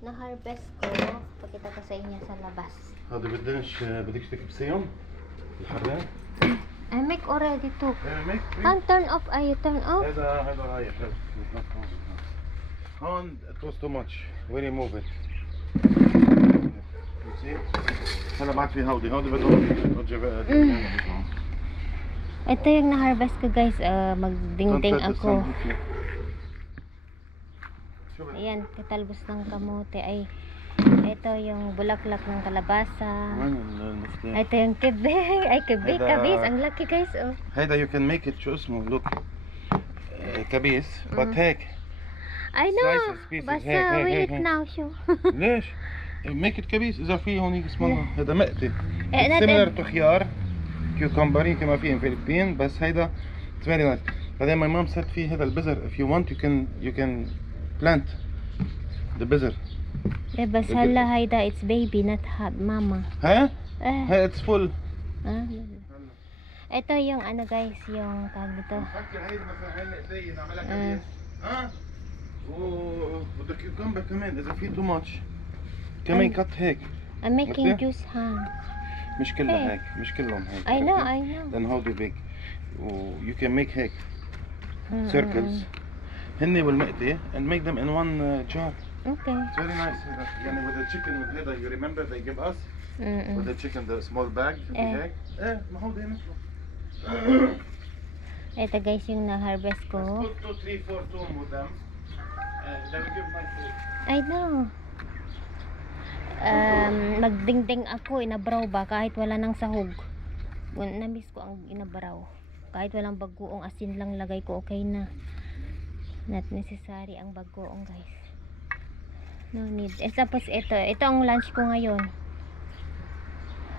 na-harvest ko. Pakita ko sa inyo sa labas. هذا بدكش تكبسيهم الحراق؟ I make already too. ميك Can't turn off. Ay, turn off. هذا رايح هون it was too much we remove it you see هلا بعد في هودي بدهم Ito yung na-harvest ko guys. Magdingding ako. Ayan, katalbos ng kamote. Ay, ito yung bulaklak ng kalabasa. Ito yung kibig. Ay, kibig, kabis. Ang laki guys. Oh. هيدا you can make it شو اسمه look كبيس but هيك I know. Slices, pieces. Basta هيك wait هيك. now show. ليش؟ make it كبيس إذا في هونيك اسم الله هذا مقتي not similar to خيار كيوكمبر يمكن ما في in Philippines بس هيدا it's very nice. بعدين my mom said في هذا البذر if you want you can plant the بذر. Bas hala hayda, it's baby not mama. ها؟ Eh. هي it's full. Ito yung ano guys, yung tawag ito. فكر هيدا مثلا هي مقتية نعملها كبيس. ها؟ وبدك كيوكمبر كمان إذا في too much كمان cut هيك. I'm making Okay. juice ha. مش كلها هيك مش كلهم هيك. I know. لأن هودي big و you can make هيك circles هني والمقتي and make them in one jar. Okay. It's very nice. يعني with the chicken with هذا you remember they give us with the chicken the small bag هيك. ما هودي مثله. Ito guys yung na-harvest ko. Put 2, 3, 4 tomb with them and they will give nice food. I know. Magdingding ako, inabraw ba kahit wala nang sahog. Na-miss ko ang inabraw. Kahit walang bagoong, asin lang lagay ko, okay na. Not necessary ang bagoong guys. No need. Tapos ito ang lunch ko ngayon.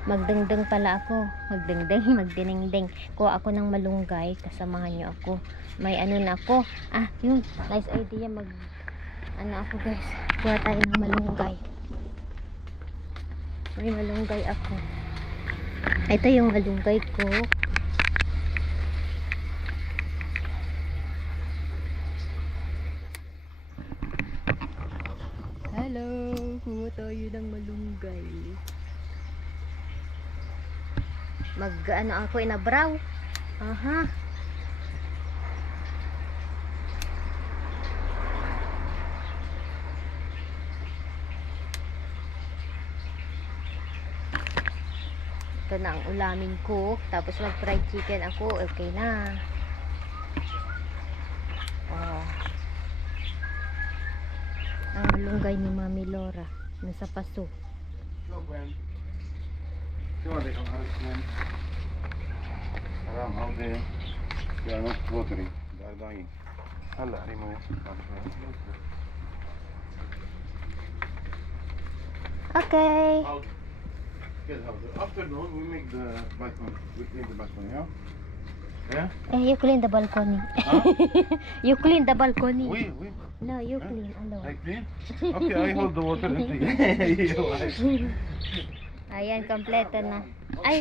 Magdingding pala ako. Magdiningding. Kuha ako ng malunggay. Kasamahan nyo ako. May ano na ako. Yun. Nice idea. Ako guys. Kuha tayo ng malunggay. May malunggay ako. Ito yung malunggay ko. Hello. Kuha tayo ng malunggay. Ako inabraw. Aha. Ito na ang ulamin ko. Tapos mag fried chicken ako. Okay na. Ang malunggay ni Mami Laura. Nasa paso. شو هذيك الحركة؟ حرام هودي يا نص وتري ضايعين هلا ريمو Okay. Afternoon we make the balcony. We clean the balcony, yeah? Yeah? You clean the balcony. Huh? You clean the balcony. We. No, you clean alone. I clean? Okay, I hold the water until Ayan, kompleto na. Ay,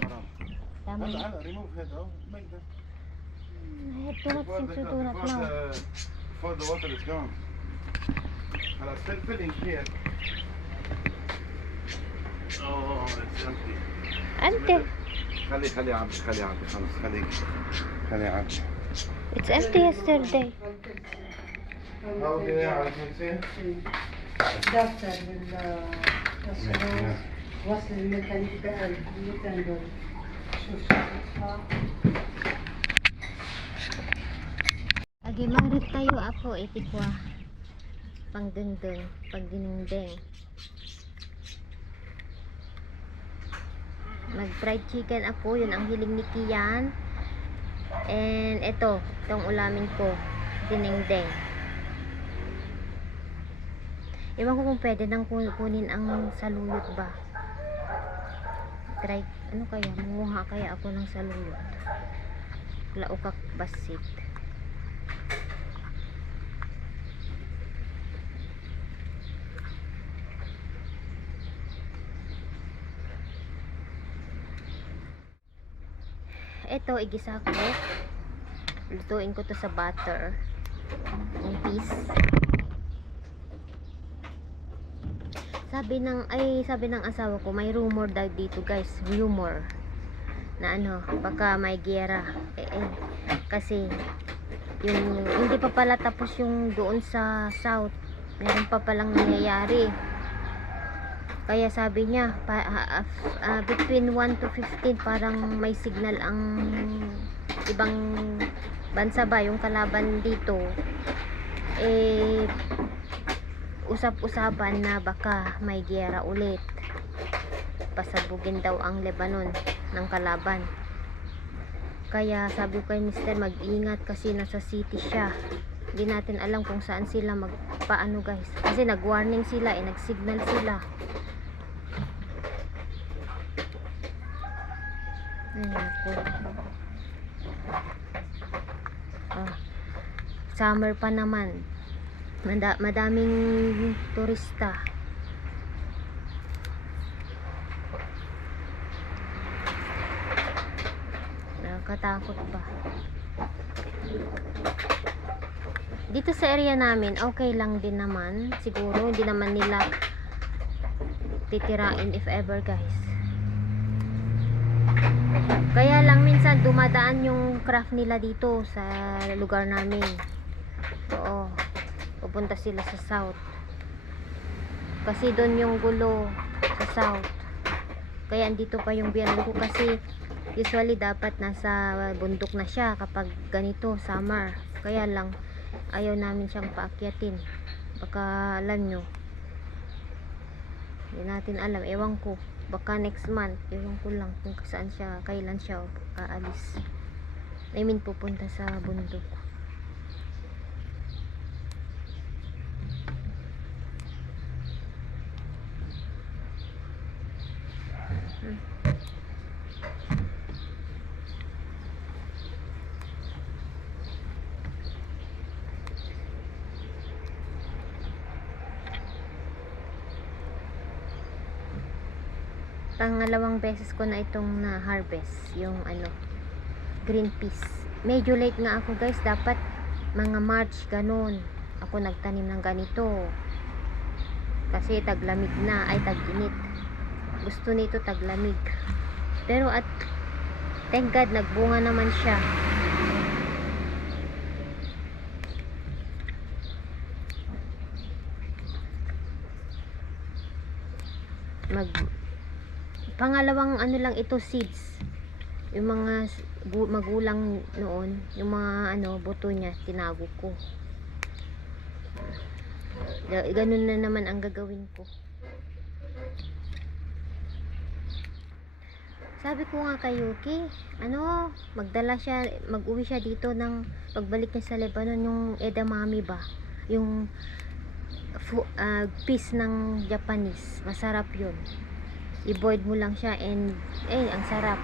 tama. هلا remove head out. Make that. Do not seem to do that now. Before the water is gone. هلا still filling here. Oh, it's empty. Empty. خلي عبد خلص خلي عبد. It's empty yesterday. How did I say? دفتر وصل الميكانيك بقى الميكانيك شوف Agimarit tayo ako itikwa. Pangdingding, pagdiningding. Mag fried chicken ako, yun ang hiling ni Kian. And itong ulamin ko, dinengdeng. Ewan ko kung pwede nang kunin ang saluyot ba. Try, ano kaya, manguha kaya ako ng saluyot. Laukak basit. Ito, igisa ko. Lutuin ko to sa butter. Yung piece. sabi ng asawa ko, may rumor daw dito guys, rumor na ano, baka may giyera. Kasi yung hindi pa pala tapos yung doon sa south, meron pa palang nangyayari. Kaya sabi niya between 1 to 15 parang may signal ang ibang bansa ba, yung kalaban dito, usap-usapan na baka may giyera ulit, pasabugin daw ang Lebanon ng kalaban. Kaya sabi ko kay Mr. mag-ingat kasi nasa city siya, hindi natin alam kung saan sila magpaano guys, kasi nag-warning sila, nag-signal sila. Summer pa naman, madaming turista. Nakakatakot pa. Dito sa area namin okay lang din naman, siguro hindi naman nila titirain if ever guys. Kaya lang minsan dumadaan yung craft nila dito sa lugar namin. Oo, pupunta sila sa south kasi doon yung gulo sa south. Kaya andito pa yung biyanan ko kasi usually dapat nasa bundok na siya kapag ganito summer. Kaya lang ayaw namin siyang paakyatin, baka alam nyo, hindi natin alam, ewan ko, baka next month, ewan ko lang kung saan siya, kailan siya aalis. I mean pupunta sa bundok. Pangalawang beses ko na itong na harvest yung green peas. Medyo late nga ako guys, dapat mga March ganun ako nagtanim ng ganito kasi taglamig na, ay tag-init, gusto nito taglamig, pero at thank God nagbunga naman siya. Pangalawang lang ito, seeds. Yung mga magulang noon, yung mga buto niya, tinago ko. Ganun na naman ang gagawin ko. Sabi ko nga kay Yuki, mag-uwi siya dito ng pagbalik niya sa Lebanon, yung edamame ba? Yung piece ng Japanese, masarap yun. I-boil mo lang siya and ang sarap.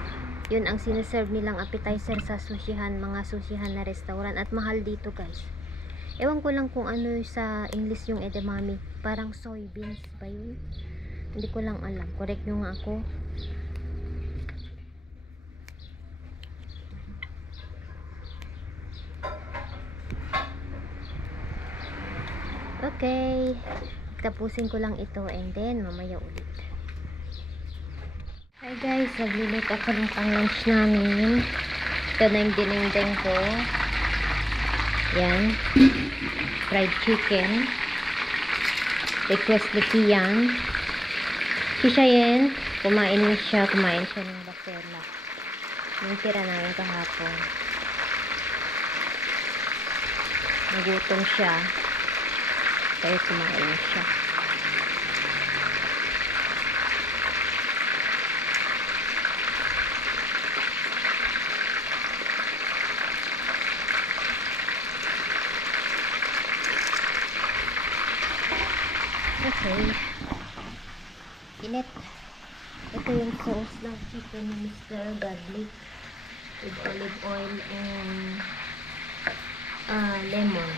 Yun ang sineserve nilang appetizer sa sushihan, mga sushihan na restaurant, at mahal dito guys. Ewan ko lang kung ano sa English yung edamame, parang soybeans ba yun? Hindi ko lang alam, correct nyo nga ako. Okay, tapusin ko lang ito and then mamaya ulit. Hi guys, nagluluto ako ng pang-lunch namin. Ito na yung dinengdeng ko. Yan. Fried chicken. Request ni Kian. Si Cheyenne, kumain siya ng bakela. Yung tira namin kahapon. Nagutom siya. Kaya kumain siya. Okay. Init. Ito yung sauce ng chicken ni Mr. Garlic with olive oil and lemon.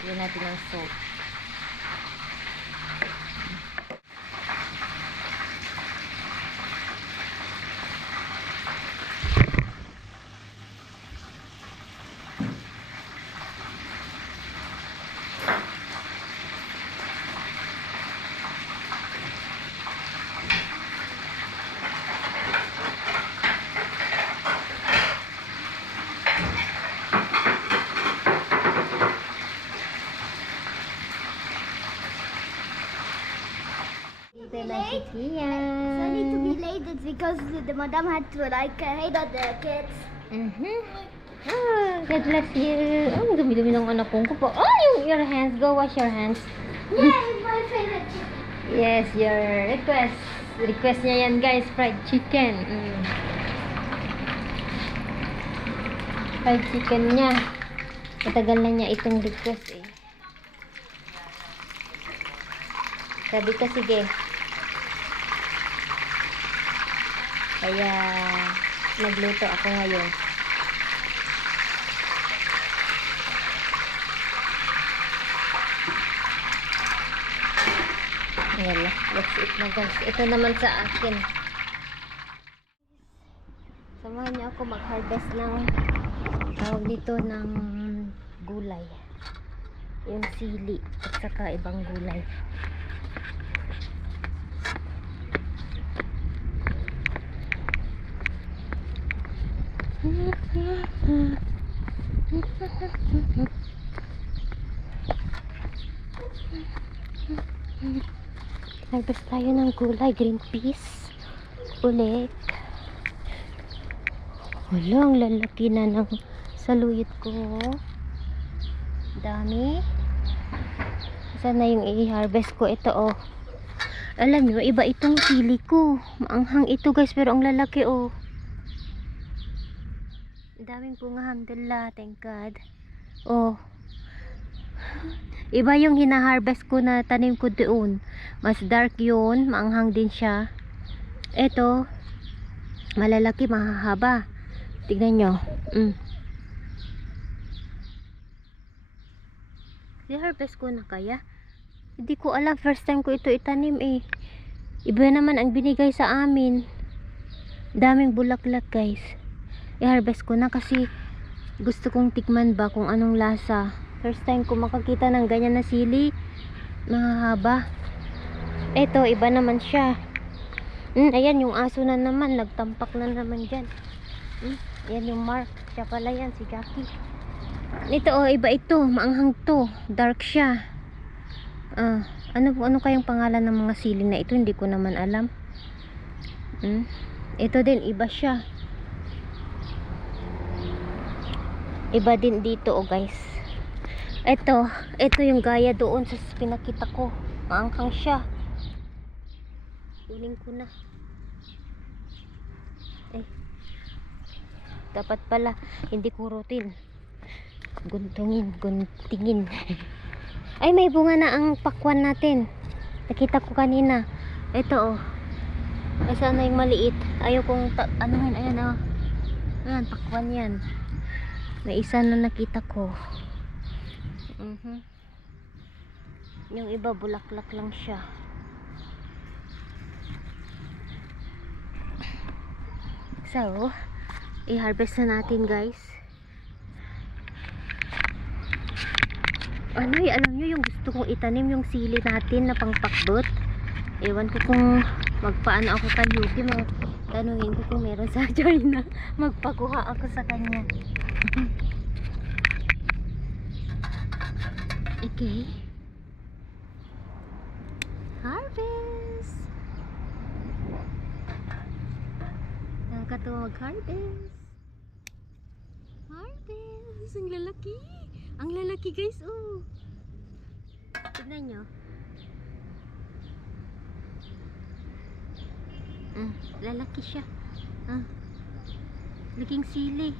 Lagyan natin ng salt. because the madam had to like hide on the kids. God bless you. Oh, dumi-dumi ng anak kong po. Oh, your hands. Go wash your hands. Yeah, my favorite chicken. Yes, your request. Request niya yan, guys. Fried chicken. Fried chicken niya. Matagal na niya itong request eh. Sabi ko, sige. Kaya, nagluto ako ngayon. Ayan, let's eat na guys. Ito naman sa akin. Samahan niyo ako mag-harvest ng tawag dito ng gulay. Yung sili at saka ibang gulay. Harvest tayo ng gulay, green peas, ulit. Wala, ang lalaki na ng saluyot ko. Dami. Saan na yung i-harvest ko? Ito oh. Alam nyo, iba itong sili ko. Maanghang ito guys, pero ang lalaki oh. Ang daming bunga, alhamdulillah, thank God. Oh. Iba yung hina-harvest ko na tanim ko doon. Mas dark yun, maanghang din siya. Ito, malalaki, mahahaba. Tignan nyo. I-harvest ko na kaya? Hindi ko alam, first time ko ito itanim eh. Iba naman ang binigay sa amin. Daming bulaklak guys. I-harvest ko na kasi gusto kong tikman ba kung anong lasa. First time ko makakita ng ganyan na sili. Mahahaba. Ito, iba naman siya. Ayan, yung aso na naman. Nagtampak na naman dyan. Ayan yung mark. Siya pala yan, si Jackie. Ito, oh, iba ito. Maanghang to. Dark siya. Ano kayang pangalan ng mga sili na ito? Hindi ko naman alam. Ito din, iba siya. Iba din dito, oh guys. Ito yung gaya doon sa pinakita ko. Maanghang siya. Kunin ko na. Dapat pala hindi kurutin. Guntingin. Ay, may bunga na ang pakwan natin. Nakita ko kanina. Ito oh. Ay, sana yung maliit. Ayaw kong anuhin. Ayan oh. Ayan, pakwan yan. May isa na nakita ko. Yung iba bulaklak lang siya. So, i-harvest na natin guys. Alam nyo yung gusto kong itanim, yung sili natin na pangpakbot. Ewan ko kung magpaano ako kay Yuki, tanungin ko kung meron sa China. Magpakuha ako sa kanya. Okay. Harvest. Nakakatuwa mag-harvest. Harvest. Ang lalaki. Ang lalaki guys. Oh. Tignan nyo. Lalaki siya. Laking sili.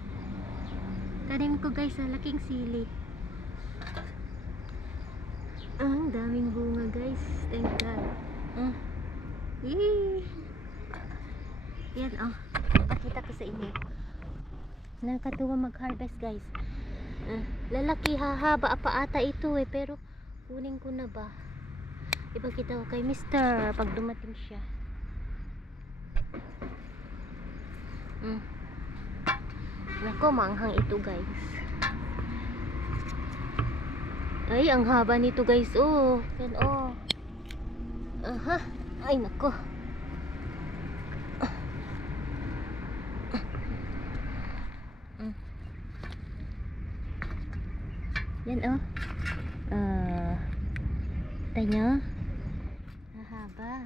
Tanim ko guys, laking sili. Ang daming bunga guys. Thank God. Yan oh. Pakita ko sa inyo. Nakakatuwa mag-harvest guys. Lalaki, hahaba pa ata ito eh. Pero kunin ko na ba? Ipakita ko kay Mr. pag dumating siya. Nako, maanghang ito guys. Ay, ang haba nito guys. Oh, yan oh. Ay, nako. Yan oh. Kita nyo? Hahaba.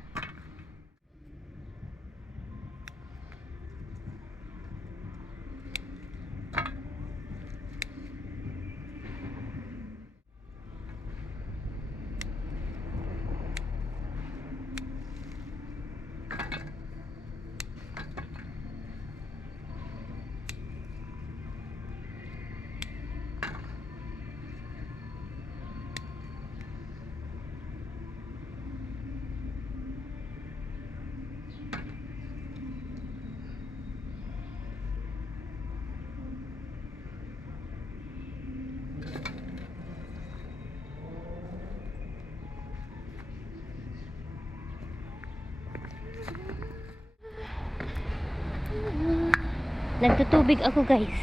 Nagtutubig ako guys.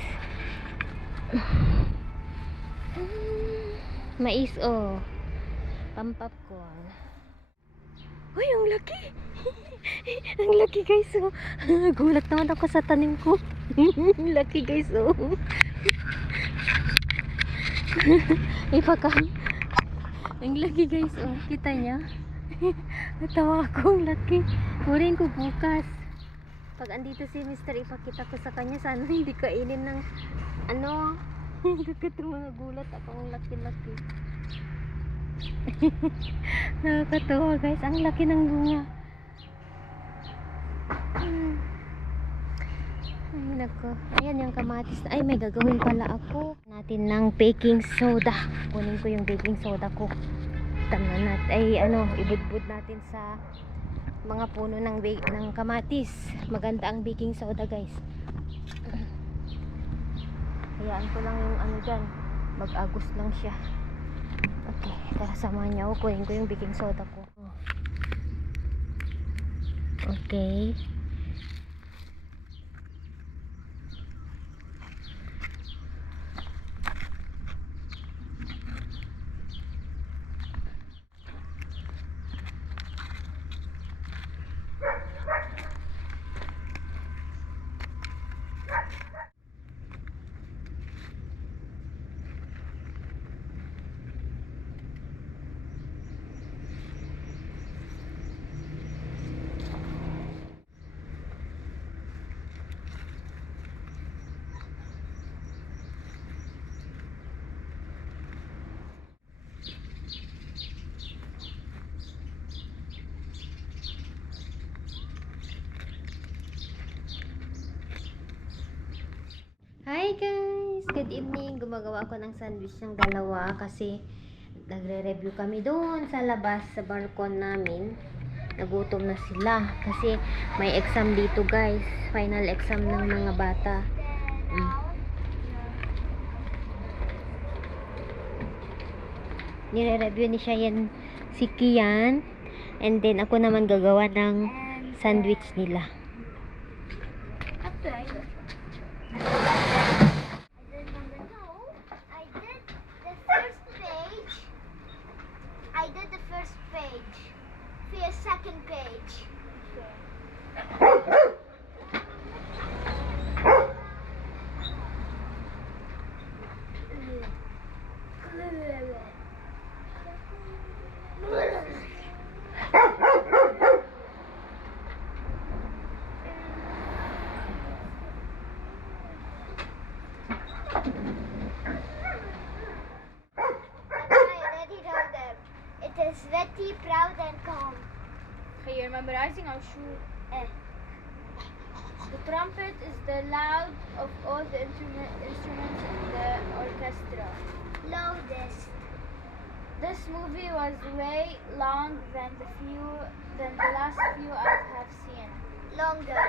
Mais oh. Pampopcorn. Uy, ang laki. Ang laki guys oh. Gulat naman ako sa tanim ko. Ang laki guys oh. Ipakam. Ang laki guys oh. Kita niya. Natawa ako, ang laki. Kurin ko bukas. Pag andito si Mr. ipakita ko sa kanya, sana hindi kainin ng ano. Mga gulat ako, ang laki-laki. Nakakatawa guys, ang laki ng bunga. Ay nako, ayan yung kamatis. Ay, may gagawin pala ako. Natin ng baking soda. Kunin ko yung baking soda ko. Tama natin, ay ano, ibudbud natin sa mga puno ng kamatis. Maganda ang baking soda guys. Hayaan ko lang yung ano dyan, mag-agos lang siya. Okay, tara samahan niya ako. Kunin ko yung baking soda ko. Okay. Hi guys! Good evening! Gumagawa ako ng sandwich ng dalawa kasi nagre-review kami doon sa labas sa balkon namin. Nagutom na sila kasi may exam dito guys. Final exam ng mga bata. Nire-review ni siya yan si Kian, and then ako naman gagawa ng sandwich nila. I did the first page. For your second page. Sweaty, proud, and calm. Okay, you're memorizing our shoe. The trumpet is the loud of all the instruments in the orchestra. Loudest. This movie was way long than the last few I have seen. Longer.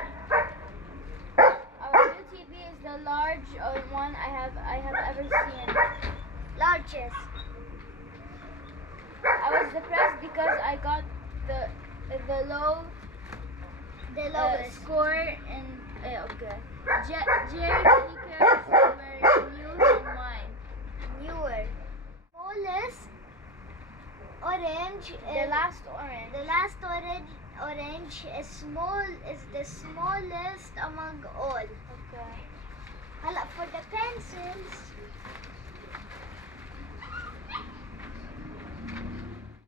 Our new TV is the large one I have ever seen. Largest. I was depressed because I got the lowest. score in okay. Jerry sneakers were new than mine. Newer. Smallest. Orange. The last orange. The last orange is small. Is the smallest among all. Okay. Hala, for the pencils.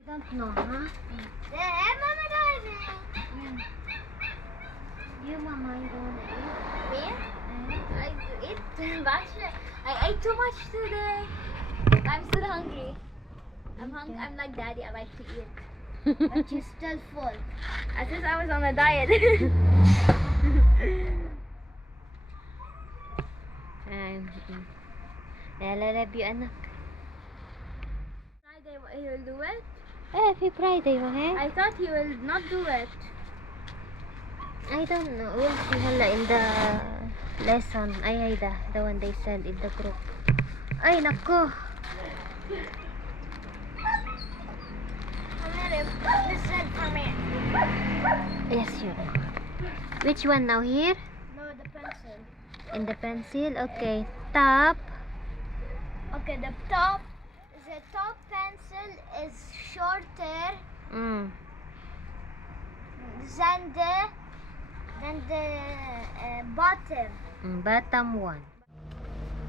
Don't know, huh? There, memorizing. You mama, you don't eat? Me? I ate I ate too much today. I'm still hungry. I'm like daddy. I like to eat. But you're still full. Since I was on a diet. Nala-review anak. Friday, he will do it. Happy Friday, mahe. I thought he will not do it. I don't know. We'll see hala in the lesson. Ay, the one they send in the group. Ay, nako. Listen for me. Yes, you. Which one now? Here? No, the pencil. And the pencil, okay. Top. Okay, the top pencil is shorter Mm. than the bottom. Bottom one.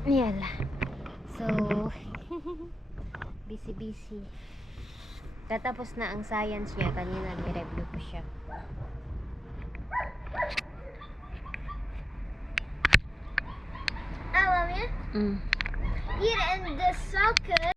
Yala. So, busy. Tatapos na ang science niya. Kanina nag-review ko siya. Mommy, Mm. here in the socket,